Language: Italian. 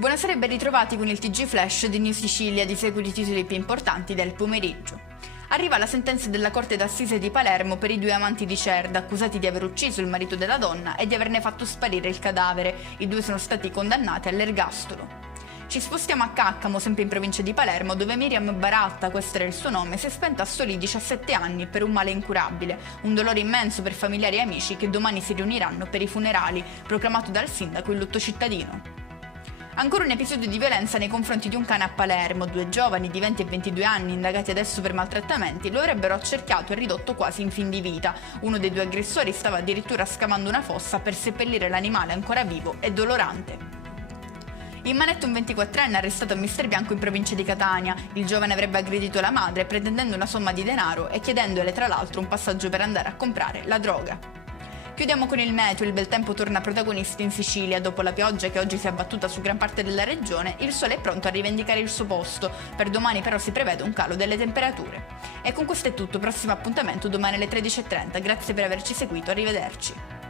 Buonasera e ben ritrovati con il TG Flash di New Sicilia. Di seguito i titoli più importanti del pomeriggio. Arriva la sentenza della Corte d'Assise di Palermo per i due amanti di Cerda, accusati di aver ucciso il marito della donna e di averne fatto sparire il cadavere. I due sono stati condannati all'ergastolo. Ci spostiamo a Caccamo, sempre in provincia di Palermo, dove Miriam Baratta, questo era il suo nome, si è spenta a soli 17 anni per un male incurabile. Un dolore immenso per familiari e amici che domani si riuniranno per i funerali, proclamato dal sindaco il lutto cittadino. Ancora un episodio di violenza nei confronti di un cane a Palermo. Due giovani di 20 e 22 anni, indagati adesso per maltrattamenti, lo avrebbero accerchiato e ridotto quasi in fin di vita. Uno dei due aggressori stava addirittura scavando una fossa per seppellire l'animale ancora vivo e dolorante. In manetta un 24enne arrestato a Misterbianco in provincia di Catania. Il giovane avrebbe aggredito la madre pretendendo una somma di denaro e chiedendole tra l'altro un passaggio per andare a comprare la droga. Chiudiamo con il meteo. Il bel tempo torna protagonista in Sicilia. Dopo la pioggia che oggi si è abbattuta su gran parte della regione, il sole è pronto a rivendicare il suo posto. Per domani però si prevede un calo delle temperature. E con questo è tutto, prossimo appuntamento domani alle 13:30. Grazie per averci seguito, arrivederci.